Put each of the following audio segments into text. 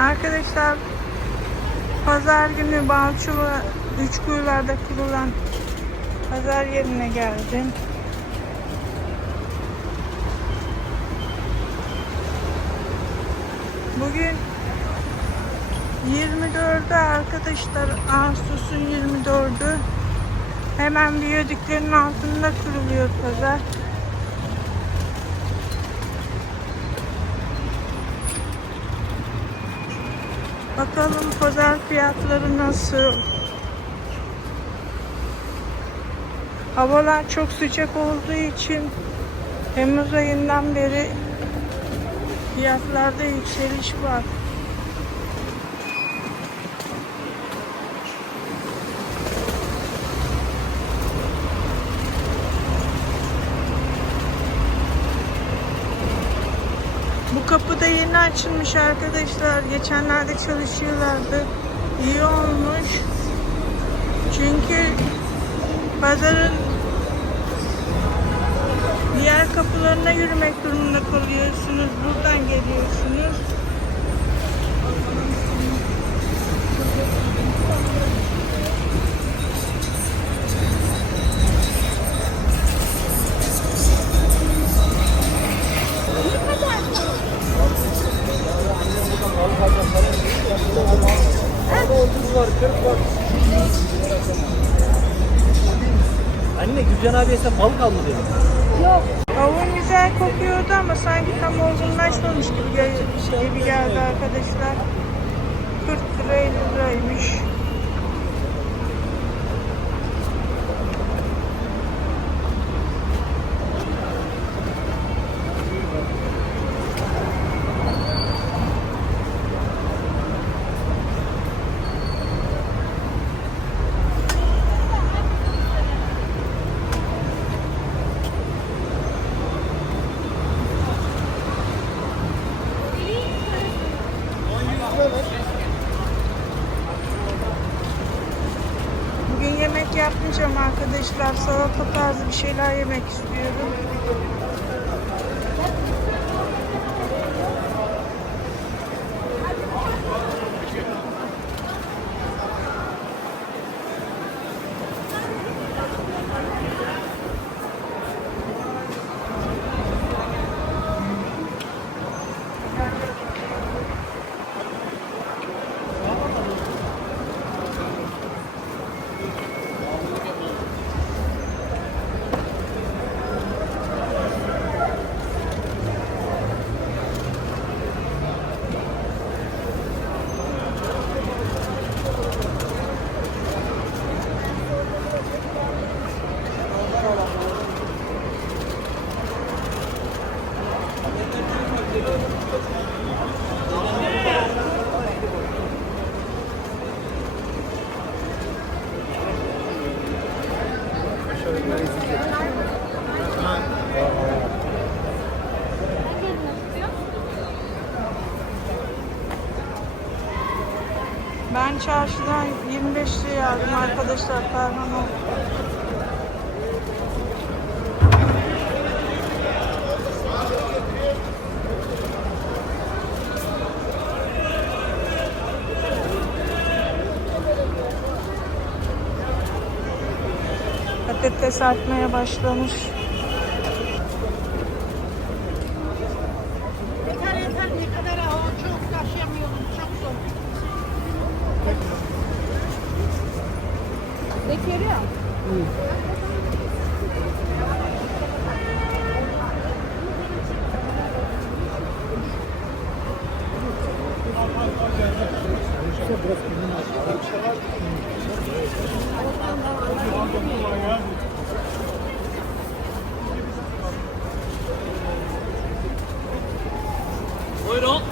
Arkadaşlar pazar günü Balçova Üçkuyular'da kurulan pazar yerine geldim. Bugün 24'ü arkadaşlar Ağustos'un 24'ü hemen biyodiklerin altında kuruluyor pazar. Bakalım pazar fiyatları nasıl? Havalar çok sıcak olduğu için Temmuz ayından beri fiyatlarda yükseliş var. Bu kapı da yeni açılmış arkadaşlar. Geçenlerde çalışıyorlardı. İyi olmuş. Çünkü pazarın diğer kapılarına yürümek durumunda kalıyorsunuz. Buradan geliyorsunuz. Anne Gülcan abiye sen balık alma dedim. Kavun güzel kokuyordu ama sanki tam olgunlaşmamış gibi, gel- gibi geldi arkadaşlar. 40 lira 50 liraymış. Bugün yemek arkadaşlar. Salata tarzı bir şeyler yemek istiyorum. Ben çarşıdan 25 liraya aldım arkadaşlar tarhana. Patates artmaya başlamış. Yeter yeter ne kadar o çok taşıyamıyorum çok zor. Zekeriya. Buyurun.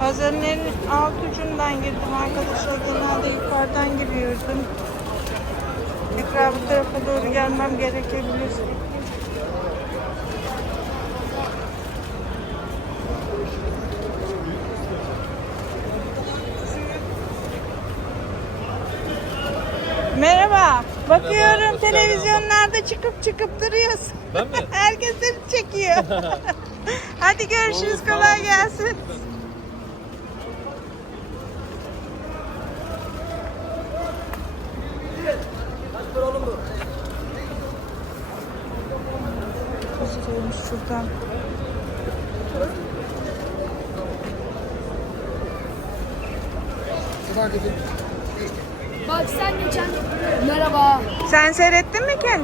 Pazarın alt ucundan girdim arkadaşlar. doğru gelmem gerekebilir. Merhaba. Bakıyorum Merhaba, televizyonlarda çıkıp çıkıp duruyorsun. Ben mi? Herkes seni çekiyor. Hadi görüşürüz. Kolay gelsin.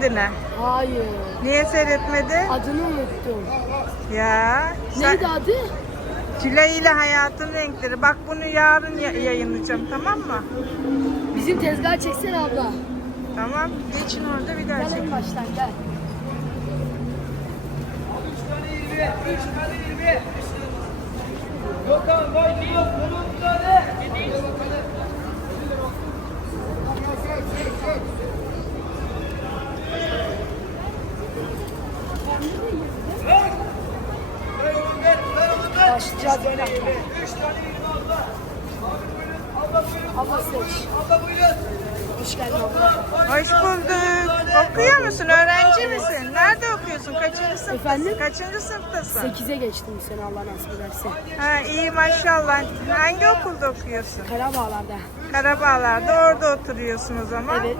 Seyrettin mi? Hayır. Niye seyretmedin? Adını unuttum. Ya. Sen... Neydi adı? Tülay ile hayatın renkleri. Bak bunu yarın ya- yayınlayacağım tamam mı? Bizim tezgah çeksene abla. Tamam. Geçin orada bir daha Gel çek. en baştan gel. Başlayacağız bir dakika. Abla seç. Hoş geldin abla. Hoş bulduk. Okuyor musun? Öğrenci misin? Nerede okuyorsun? Kaçıncı sınıftasın? Efendim? Kaçıncı sınıftasın? 8'e geçtim seni Allah nasip ederse. Ha, iyi maşallah. Hangi okulda okuyorsun? Karabağlar'da. Karabağlar'da orada oturuyorsun o zaman. Evet.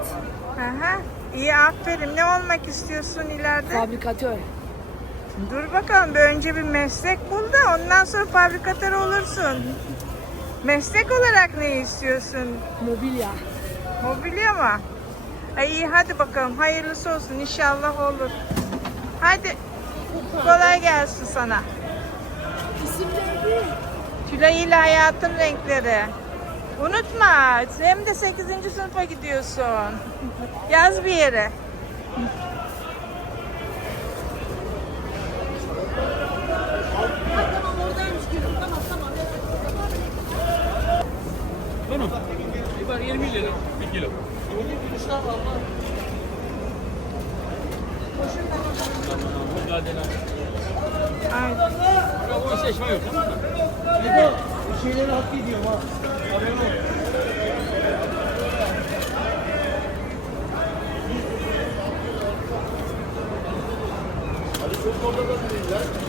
Aha. İyi aferin. Ne olmak istiyorsun ileride? Fabrikatör. Dur bakalım bir önce bir meslek bul da ondan sonra fabrikatör olursun. Meslek olarak ne istiyorsun? Mobilya. Mobilya mı? Ay iyi hadi bakalım hayırlısı olsun inşallah olur. Hadi kolay gelsin sana. İsim neydi? Tülay ile hayatın renkleri. Unutma hem de 8. sınıfa gidiyorsun. Yaz bir yere. Biber 20 lira. 1 kilo. Mücadele. Ay, Bir seçme yok tamam mı? Bir şeyleri hak ediyorum ha. Haberin olsun. Arıyor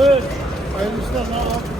Hayırlı işler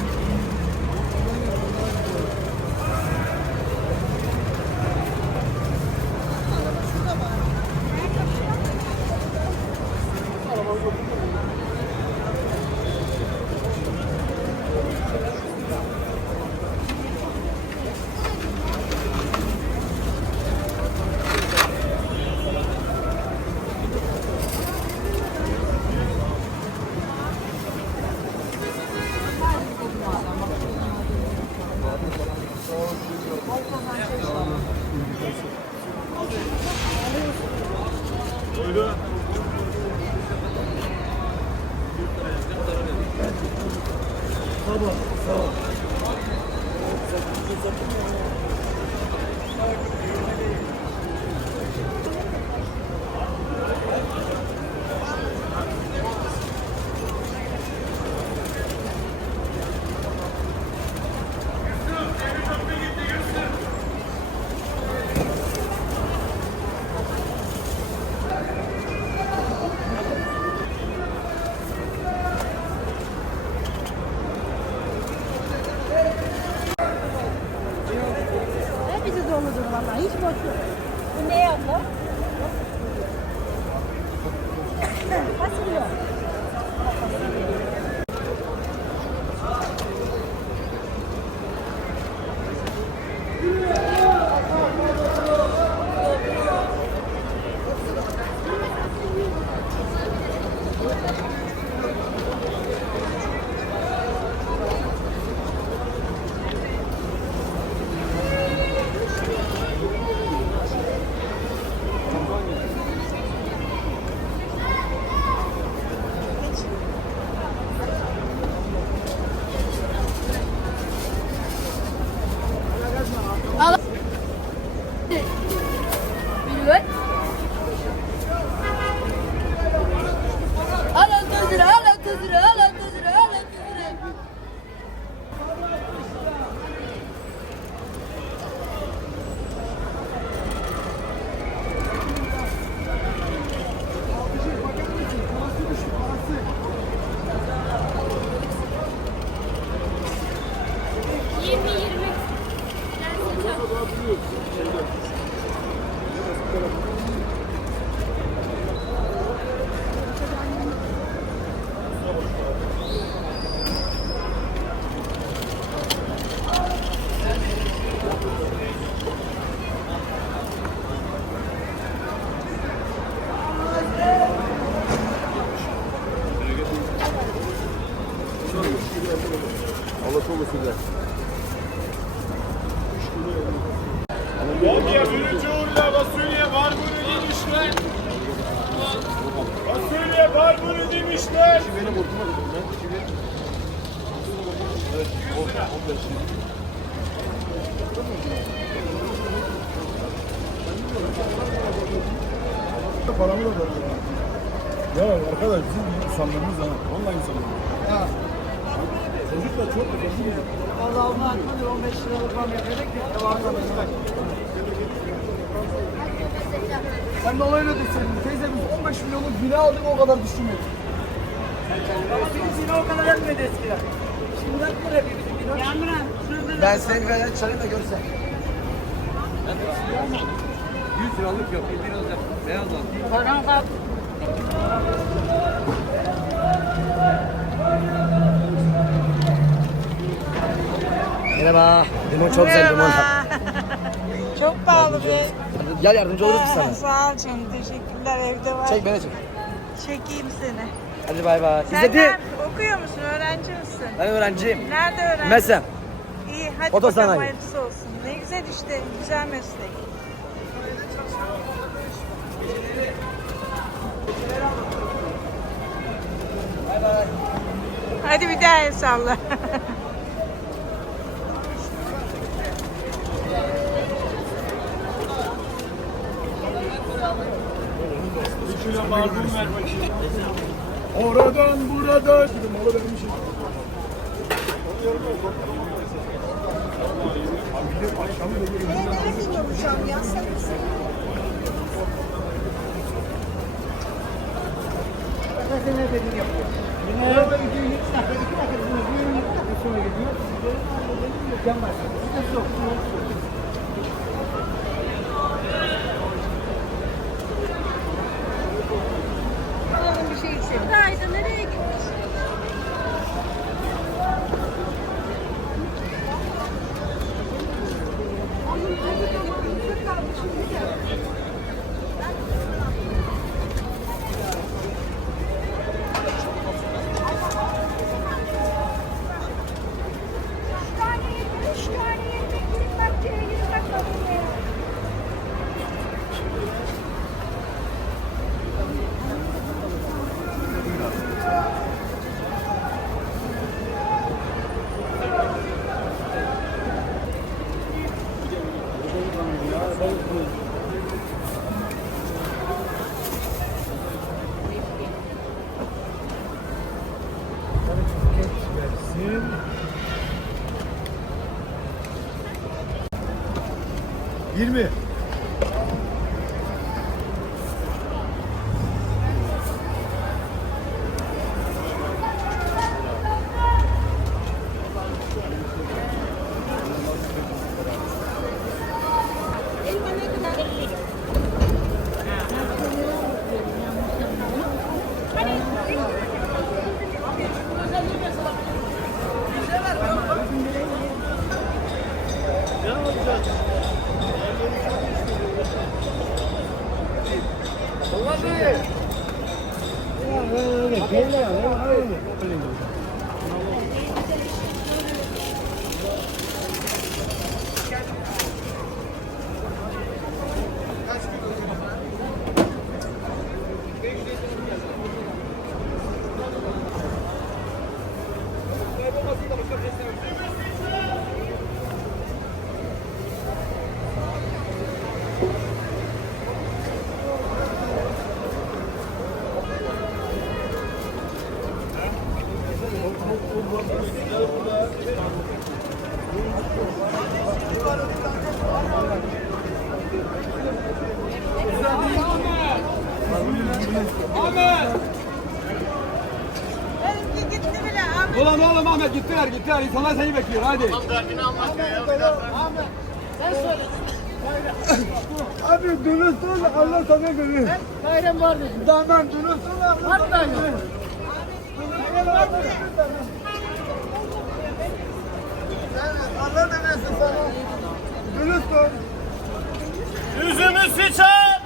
ne yap? Hepsi doludur valla. Hiç boş yok. Bu ne abla? Ha. Vallahi insanlarımız. Ha. Çocuk da çok güzel. Valla onu atmadı 15 liralık var yapacak ya. Devamlı olacak. Sen de olayla düşsene. Teyze biz 15 milyonluk bina aldık o kadar düşünmedik. Ama bizim sene o kadar etmedi eskiden. Şimdi atmıyor hep bizim bina. Kamran. Şurada Ben seni falan çalayım da görsen. 100 liralık yok. 1 liralık beyaz al. paran kal. Merhaba. Limon çok güzel limon. Çok pahalı be. Gel yardımcı oluruz biz sana. Sağ ol canım. Teşekkürler. Evde var. Çek beni çek. Çekeyim seni. Hadi bay bay. Sen İzzeti. ne- okuyor musun? Öğrenci misin? Ben öğrenciyim. Nerede öğrenci? Mesem. İyi hadi Otosanayi. bakalım hayırlısı olsun. Ne güzel işte. Güzel meslek. Hadi bir daha el salla. Bir kilo barbun ver bakayım. Oradan buradan. Mola benim işim. Haydi gittiler. İnsanlar seni bekliyor hadi. Abi dürüst ol Allah sana görür. Bayram var dedim. Tamam dürüst ol Allah Var mı bayram? Allah ne versin sana. Dürüst ol. Yüzümü sıçar.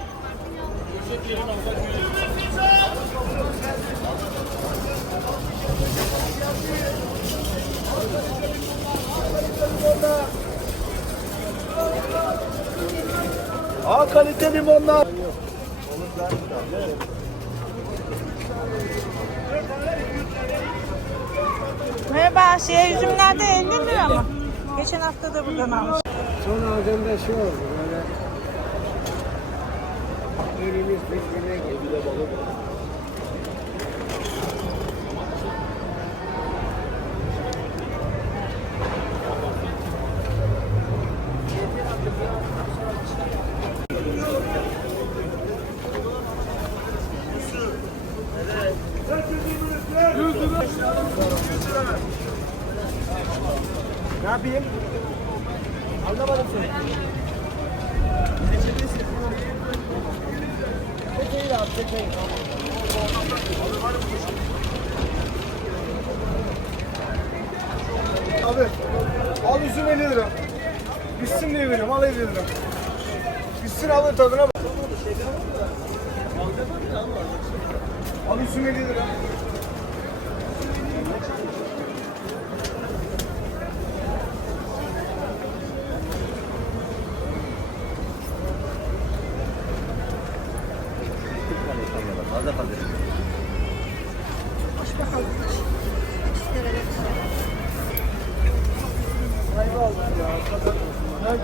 A kalite limonlar. Merhaba, siyah üzümlerde 50 lira mı? Geçen hafta da buradan almış. Son aldığımda şu oldu böyle. Elimiz birbirine girdi. Ne yapayım? Anlamadım seni. Çekmeyin abi çekmeyin. Abi al üzüm 50 lira. Bitsin diye veriyorum al 50 lira. Bitsin al tadına bak. Al üzüm 50 lira.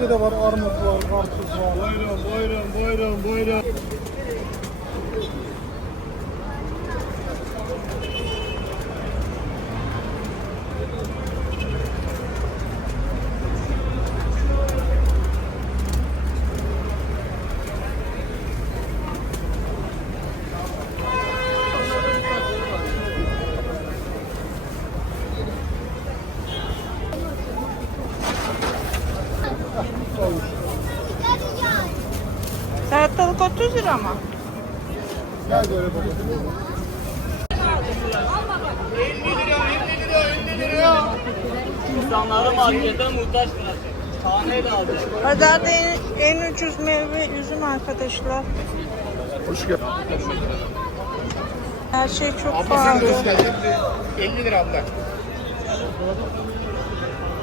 Nerede de var armut var, karpuz var. Buyurun, buyurun, buyurun, buyurun. 30 lira mı? Gel böyle bakalım. İnsanları markete muhtaç bırakıyor. Tane de alacak. Pazarda en, en ucuz meyve üzüm arkadaşlar. Hoş geldin. Her şey çok pahalı. 50 lira abla.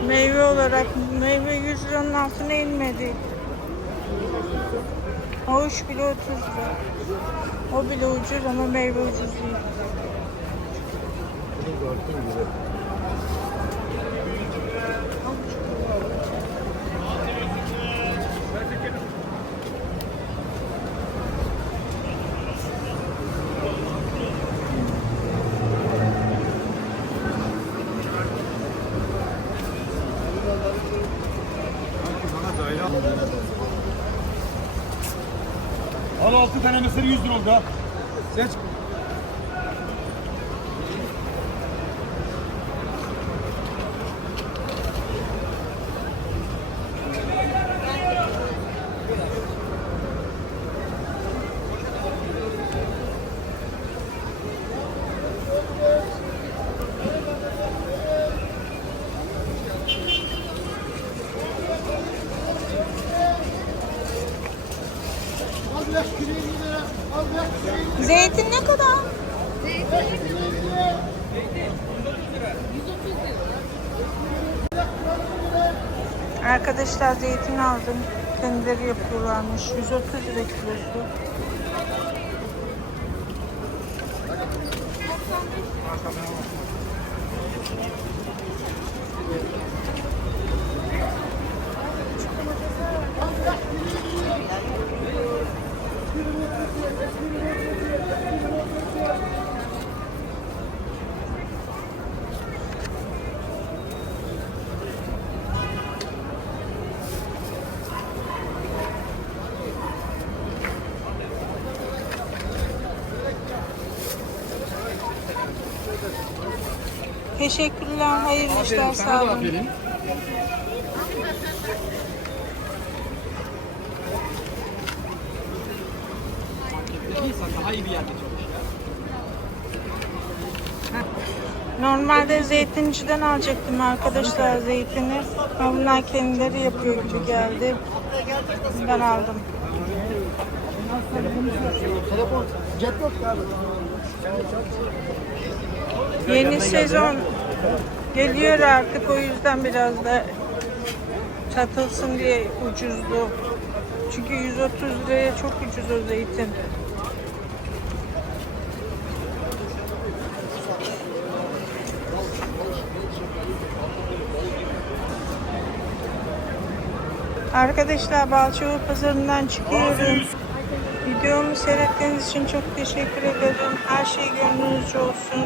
Meyve olarak meyve 100 liranın altına inmedi. Havuç bile 30 lira. O bile ucuz ama meyve ucuz değil. 6 tane mısır 100 lira oldu. Seç. Zeytin ne kadar? Arkadaşlar zeytin aldım. Kendileri yapıyorlarmış. 130 lira kilosu. Teşekkürler. Hayırlı işler. Sağ olun. Normalde zeytinciden alacaktım arkadaşlar zeytini. Bunlar kendileri yapıyor gibi geldi. Ben aldım. Yeni sezon geliyor artık o yüzden biraz da satılsın diye ucuzdu. Çünkü 130 liraya çok ucuz o zeytin. Arkadaşlar Balçova Pazarı'ndan çıkıyorum. Videomu seyrettiğiniz için çok teşekkür ederim. Her şey gönlünüzce olsun.